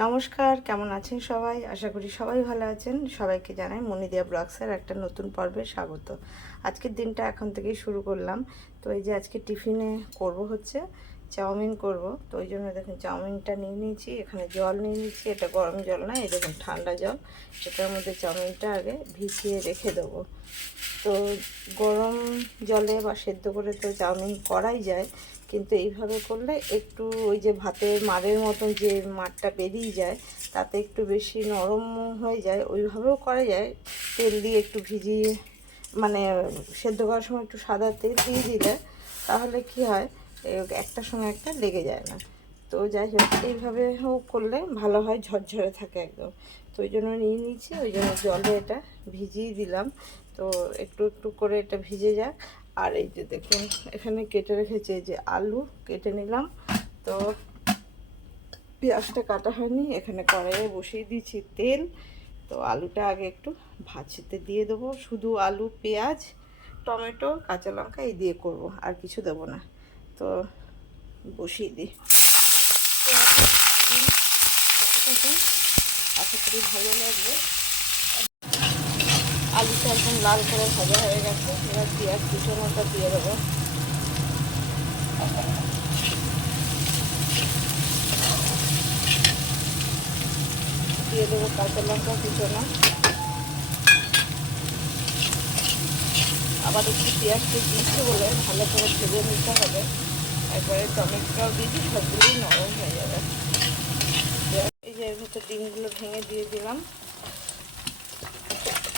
নমস্কার, কেমন আছেন সবাই? আশা করি সবাই ভালো আছেন। সবাইকে জানাই মনিদিয়া ব্লগসের একটা নতুন পর্বে স্বাগত। আজকের দিনটা এখন থেকেই শুরু করলাম। তো এই যে আজকে টিফিনে করব হচ্ছে, চাউমিন করব। তো ওই জন্য দেখুন চাউমিনটা নিয়ে নিয়েছি, এখানে জল নিয়ে নিয়েছি। এটা গরম জল না, এই দেখুন ঠান্ডা জল। এটার মধ্যে চাউমিনটা আগে ভিজিয়ে রেখে দেবো। তো গরম জলে বা সেদ্ধ করে তো চাউমিন করাই যায় কিন্তু এইভাবে করলে একটু ওই যে ভাতের মারের মতন যে মারটা বেরিয়ে যায়, তাতে একটু বেশি নরম হয়ে যায়, ওইভাবেও করা যায়। তেল দিয়ে একটু ভিজিয়ে মানে সেদ্ধ করার সময় একটু সাদা তেল দিয়ে দিলে তাহলে কি হয় একটার সঙ্গে একটা লেগে যায় না। তো যাই হোক, এইভাবেও করলে ভালো হয়, ঝরঝরে থাকে একদম। তো ওই জন্য নিয়ে নিয়েছি, ওই জন্য জলে এটা ভিজিয়ে দিলাম। তো একটু একটু করে এটা ভিজে যাক। আর এই যে দেখুন, এখানে কেটে রেখেছি এই যে আলু, কেটে নিলাম। তো পেঁয়াজটা কাটা হয়নি, এখানে কড়াইয়ে বসিয়ে দিয়েছি তেল। তো আলুটা আগে একটু ভাজতে দিয়ে দেবো। শুধু আলু, পেঁয়াজ, টমেটো, কাঁচা লঙ্কা এই দিয়ে করব, আর কিছু দেবো না। তো বসিয়ে দিই। আশা করি ভালো লাগবে। আলুটা একদম লাল করে ভাজা হয়ে গেছে। এবার পেঁয়াজ কুচোনোটা দিয়ে দেবো। দিয়ে দেবো কাঁচা লঙ্কা কুচোনো। আবার একটু পেঁয়াজকে দিচ্ছে বলে ভালো করে ভেজে নিতে হবে। একবারে টমেটোটাও দিয়ে দিই, সবগুলোই নরম হয়ে যাবে। এই যে এর ভিতর ডিমগুলো ভেঙে দিয়ে দিলাম।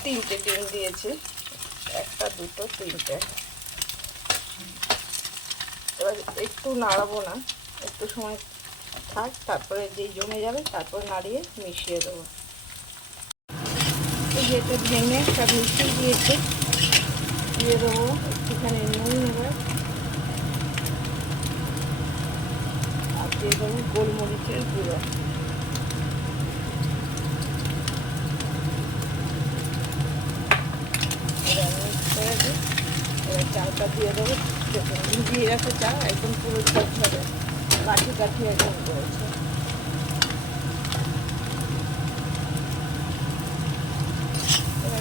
তিনটে ডিম দিয়েছি। একটা, দুটো, তিনটে। এবার একটু নাড়াবো না। একটু সময় থাক, তারপরে যেই জমে যাবে তারপর নাড়িয়ে মিশিয়ে দেবো। এই যে এটা ভেঙে সব মিশিয়ে দিয়েছে। দিয়ে দেবো একটুখানি নুন এবার। আর দিয়ে দেবো গোলমরিচের গুঁড়ো এবার করে এবার চালটা দিয়ে দেবো। ভিজিয়ে রাখো চা, একদম পুরো ঝরঝরে কাঠি কাঠি একদম করেছে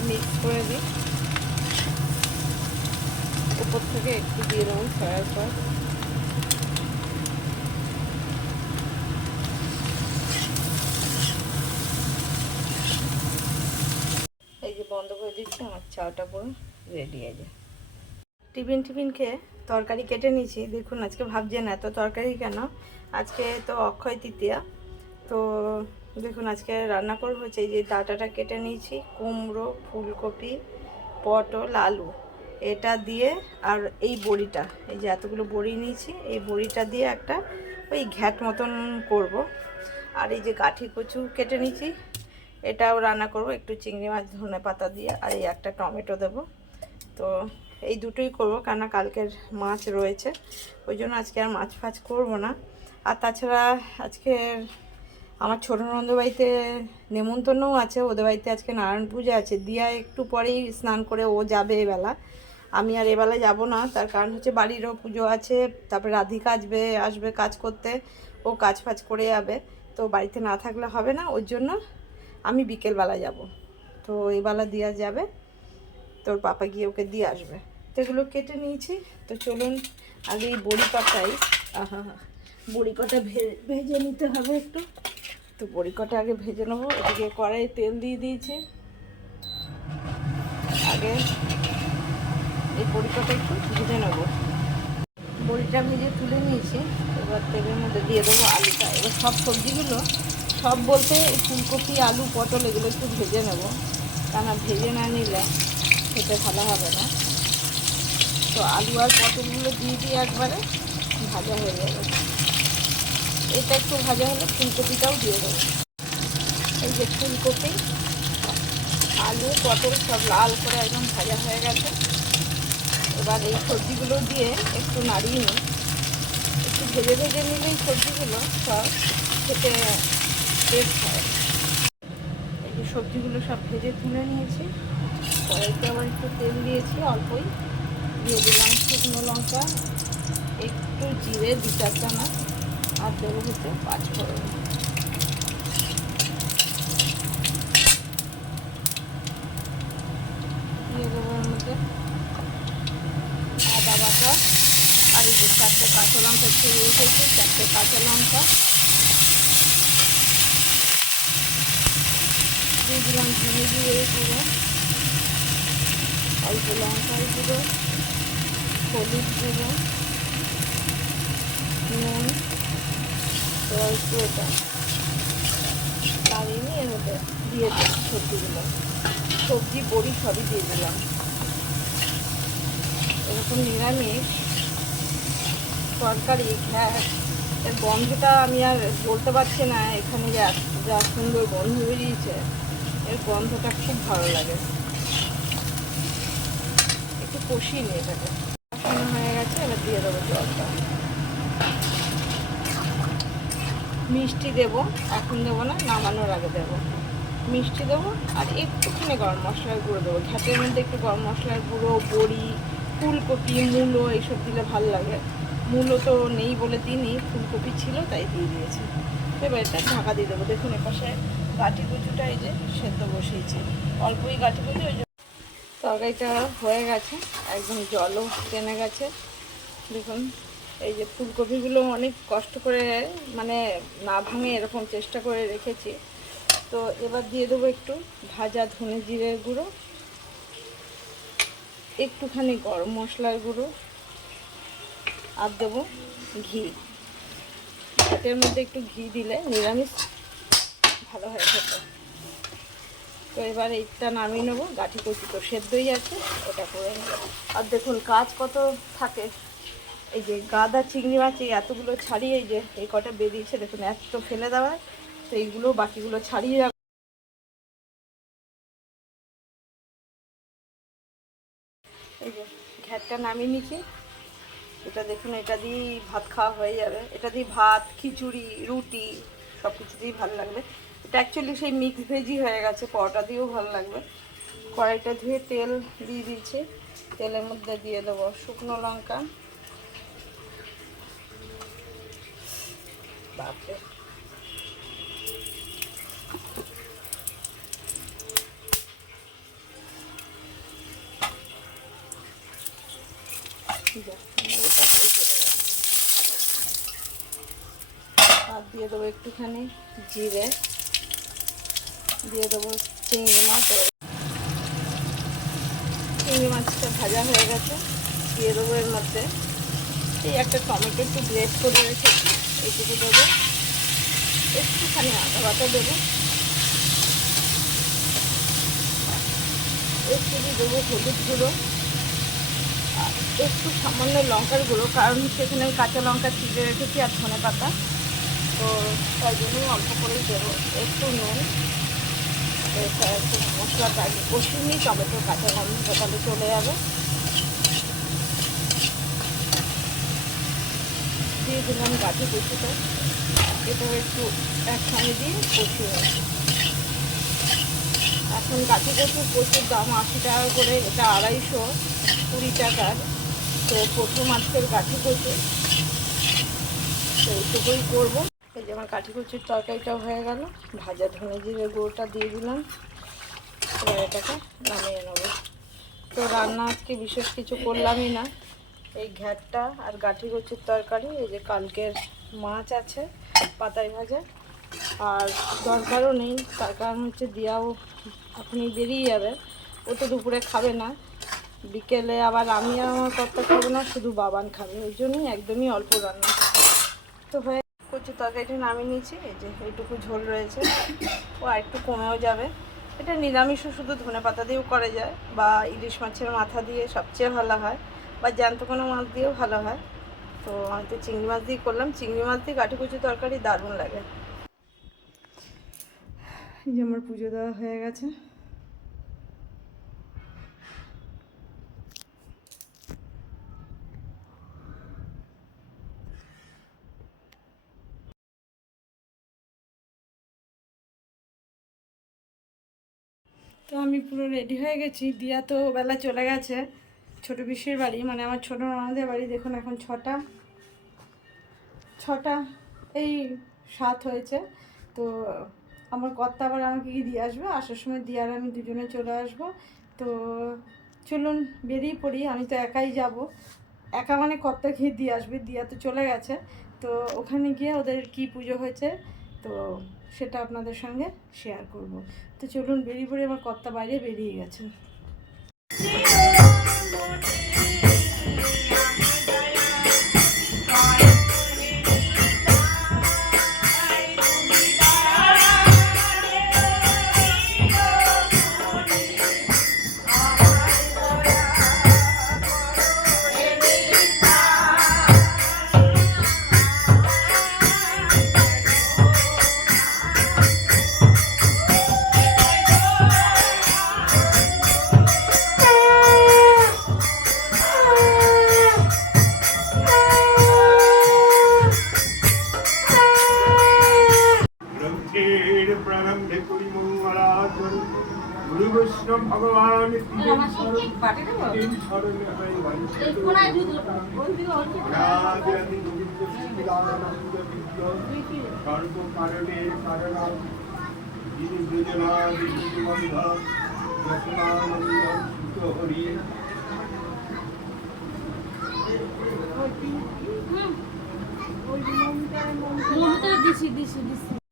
মিক্স করে দিই। উপর থেকে একটু দিয়ে দেবো সয়ার সস এই যে বন্ধ করে দিচ্ছি, আমার চাটা পুরো। রেডি হয়ে যায়। টিফিন টিফিন খেয়ে তরকারি কেটে নিয়েছি। দেখুন, আজকে ভাবছেন এত তরকারি কেন? আজকে তো অক্ষয় তৃতীয়া। তো দেখুন, আজকে রান্না করব হচ্ছে যে ডাটাটা কেটে নিয়েছি, কুমড়ো, ফুলকপি, পটল, আলু। এটা দিয়ে আর এই বড়িটা, এই যে এতগুলো বড়ি নিয়েছি, এই বড়িটা দিয়ে একটা ওই ঘ্যাট মতন করব। আর এই যে গাঠি কচু কেটে নিয়েছি, এটাও রান্না করব। একটু চিংড়ি মাছ ধনে পাতা দিয়ে, আর এই একটা টমেটো দেবো। তো এই দুটোই করব, কেননা কালকের মাছ রয়েছে। ওই জন্য আজকে আর মাছ ফাছ করব না। আর তাছাড়া আজকের আমার ছোটো বাড়িতে নেমন্তন্নও আছে। ওদের বাড়িতে আজকে নারায়ণ পূজা আছে। দিয়া একটু পরেই স্নান করে ও যাবে এবেলা। আমি আর এবেলা যাব না। তার কারণ হচ্ছে বাড়িরও পুজো আছে। তারপরে রাধিকা আসবে আসবে কাজ করতে। ও কাজ ফাজ করে যাবে। তো বাড়িতে না থাকলে হবে না। ওর জন্য আমি বিকেলবেলা যাব। তো এবেলা দিয়া যাবে। তোর পাপা গিয়ে ওকে দিয়ে আসবে। তো এগুলো কেটে নিয়েছি। তো চলুন, আগে এই বড়ি কটাই আহা, বড়ি কটা ভেজে নিতে হবে একটু। তো বড়ি কটা আগে ভেজে নেব, এদিকে কড়াই তেল দিয়ে দিয়েছি। আগে এই বড়ি কটা একটু ভেজে নেব। বড়িটা ভেজে তুলে নিয়েছি। এবার তেলের মধ্যে দিয়ে দেবো আলুটা। এবার সব সবজিগুলো, সব বলতে ফুলকপি, আলু, পটল, এগুলো একটু ভেজে নেব। কেন ভেজে না নিলে খেতে ভালো হবে না। তো আলু আর পটলগুলো দিয়ে দিয়ে একবারে, ভাজা হয়ে যাবে। এটা একটু ভাজা হলে ফুলকপিটাও দিয়ে দেবো। এই যে ফুলকপি, আলু, পটল সব লাল করে একদম ভাজা হয়ে গেছে। এবার এই সবজিগুলো দিয়ে একটু নাড়িয়ে নিই। একটু ভেজে ভেজে নিলে এই সবজিগুলো সব খেতে টেস্ট হয়। এই যে সবজিগুলো সব ভেজে তুলে নিয়েছি। কয়েকটা আবার একটু তেল দিয়েছি, অল্পই। দিয়ে দিলাম শুকনো লঙ্কা, একটু জিরে, দু চার চামচ, আর দেবো হচ্ছে পাঁচ ফোড়ন। দিয়ে দেবো মধ্যে আদা বাটা, আর এই চারটে কাঁচা লঙ্কা ছিঁড়ে রেখেছি চারটে কাঁচা লঙ্কা। দিয়ে দিলাম ধনে দিয়ে পুরো অল্প লঙ্কার গুঁড়ো, হলুদ গুঁড়ো, নুন তো এটা নামিয়ে নিয়ে এর দিয়ে দিলাম সবজিগুলো। সবজি, বড়ি সবই দিয়ে দিলাম। এরকম নিরামিষ, তরকারি হ্যাঁ এর গন্ধটা আমি আর বলতে পারছি না, এখানে যা যা সুন্দর গন্ধ বেরিয়েছে, এর গন্ধটা খুব ভালো লাগে। কষিয়ে নিয়ে এটাকে কষানো হয়ে গেছে, এবার দিয়ে দেবো জলটা। মিষ্টি দেবো, এখন দেবো না, নামানোর আগে দেবো। মিষ্টি দেবো, আর একটুখানি গরম মশলার গুঁড়ো দেবো। ঘ্যাটের মধ্যে একটু গরম মশলার গুঁড়ো, বড়ি, ফুলকপি, মূলো, এইসব দিলে ভালো লাগে। মূলো তো নেই বলে দিইনি, ফুলকপি ছিল তাই দিয়ে দিয়েছি। এবার এটা ঢাকা দিয়ে দেবো। দেখুন এপাশে গাঠি কুচুটা এই যে সেদ্ধ বসিয়েছি। অল্পই গাঠি কুচু, ওই তরকারিটা হয়ে গেছে, একদম জলও টেনে গেছে। দেখুন, এই যে ফুলকপিগুলো অনেক কষ্ট করে মানে না ভাঙে এরকম চেষ্টা করে রেখেছি। তো এবার দিয়ে দেবো একটু ভাজা ধনে জিরের গুঁড়ো, একটুখানি গরম মশলার গুঁড়ো, আর দেবো ঘি। ভাতের মধ্যে একটু ঘি দিলে নিরামিষ ভালো হয়ে খেতে। তো এবার এইটা নামিয়ে নেব, গাঠি কচি তো সেদ্ধই আছে, ওটা করে নেব। আর দেখুন কাজ কত থাকে, এই যে গাদা চিংড়ি মাছ, এই এতগুলো ছাড়িয়ে এই যে এই কটা বেরিয়েছে, দেখুন এত ফেলে দেওয়ার তো এইগুলো বাকিগুলো ছাড়িয়ে রাখ এই যে ঘ্যাটটা নামিয়ে নিচ্ছি। এটা দেখুন, এটা দিয়েই ভাত খাওয়া হয়ে যাবে। এটা দিয়ে ভাত, খিচুড়ি, রুটি সব কিছু দিয়েই ভালো লাগবে। এটা অ্যাকচুয়ালি সেই মিক্স ভেজই হয়ে গেছে পরোটা দিয়েও ভালো লাগবে। কড়াইটা ধুয়ে তেল দিয়ে দিচ্ছি তেলের মধ্যে দিয়ে দেবো শুকনো লঙ্কা। বাপরে। আর দিয়ে দেবো একটুখানি জিরে। দিয়ে দেবো চিংড়ি মাছ। চিংড়ি মাছটা ভাজা হয়ে গেছে। দিয়ে দেবো এর মধ্যে এই একটা টমেটো একটু গ্রেট করে রেখেছি এইটুকু দেবো। একটুখানি আদা বাটা দেবো। একটু দেবো হলুদ গুঁড়ো। একটু সামান্য লঙ্কার গুঁড়ো, কারণ সেখানে আমি কাঁচা লঙ্কা চিড়ে রেখেছি আর ধনে পাতা তো তাই জন্যই অল্প করেই দেবো। একটু নুন। কাঁচা চলে দিয়ে একটু দিয়ে কষিয়ে এখন গাঠি কচুর প্রচুর দাম আশি টাকা করে এটা আড়াইশো কুড়ি টাকার তো প্রথম আজকের গাঠি কচু তো এইটুকুই করব। আমার কাঠি কচুর তরকারিটাও হয়ে গেল। ভাজা ধনে জিরে গুঁড়োটা দিয়ে দিলাম। এবার এটাকে নামিয়ে নেব। তো রান্না আজকে বিশেষ কিছু করলামই না। এই ঘ্যাটটা আর গাঠি কচুর তরকারি, এই যে কালকের মাছ আছে, পাতায় ভাজা। আর দরকারও নেই, তার কারণ হচ্ছে দিয়াও এখনই বেরিয়ে যাবে ও তো দুপুরে খাবে না। বিকেলে আবার আমি আমার কর্তা খাব না, শুধু বাবান খাবে। ওই জন্যই একদমই অল্প রান্না। তো কচু তরকারিটা নামিয়ে নিয়েছি, এই যে এইটুকু ঝোল রয়েছে। ও আর একটু কমেও যাবে। এটা নিরামিষও শুধু ধনে পাতা দিয়েও করা যায়, বা ইলিশ মাছের মাথা দিয়ে সবচেয়ে ভালো হয়, বা জ্যান্ত কোনো মাছ দিয়েও ভালো হয়। তো আমি তো চিংড়ি মাছ দিয়ে করলাম। চিংড়ি মাছ দিয়ে কাঠি কুচি তরকারি দারুণ লাগে। এই যে আমার পুজো দেওয়া হয়ে গেছে। তো আমি পুরো রেডি হয়ে গেছি। দিয়া তো বেলা চলে গেছে। ছোট বিশ্বের বাড়ি মানে আমার ছোট নানাদের বাড়ি, দেখুন এখন ছটা। ছটা, এই সাত হয়েছে। তো আমার কর্তা আবার আমাকে কি দিয়ে আসবে। আসার সময় দিয়ে আর আমি দুজনে চলে আসব। তো চলুন, বেরিয়ে পড়ি। আমি তো একাই যাব। একা মানে কর্তা খেয়ে দিয়ে আসবে। দিয়া তো চলে গেছে। তো ওখানে গিয়ে ওদের কি পুজো হয়েছে, তো সেটা আপনাদের সঙ্গে শেয়ার করব। তো চলুন বেরিয়ে পড়ে আমার কর্তা বাইরে বেরিয়ে গেছে সর্বকারণের কারণ যিনি যোজনা বিন্দুবন্ধ যশনানন্দ সুত হরি দিছি দিছি দিছি।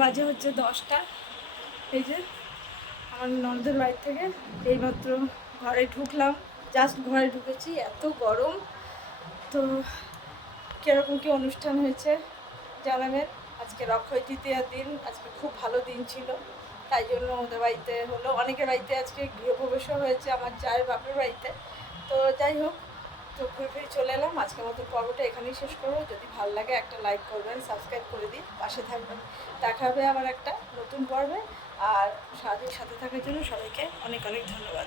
বাজে হচ্ছে দশটা। এই যে আমার নন্দের বাড়ি থেকে এইমাত্র ঘরে ঢুকলাম। জাস্ট ঘরে ঢুকেছি, এত গরম। তো কীরকম কী অনুষ্ঠান হয়েছে জানাবেন? আজকে রক্ষয় তৃতীয়ার দিন, আজকে খুব ভালো দিন ছিল। তাই জন্য ওদের বাড়িতে হলো। অনেকের বাড়িতে আজকে গৃহপ্রবেশও হয়েছে, আমার যার বাপের বাড়িতে। তো যাই হোক তো ঘুরে ফিরে চলে এলাম। আজকের মতো পর্বটা এখানেই শেষ করব। যদি ভালো লাগে একটা লাইক করবেন সাবস্ক্রাইব করে দিন, পাশে থাকবেন। দেখা হবে আবার একটা নতুন পর্বে। আর সারাদিন সাথে থাকার জন্য সবাইকে অনেক অনেক ধন্যবাদ।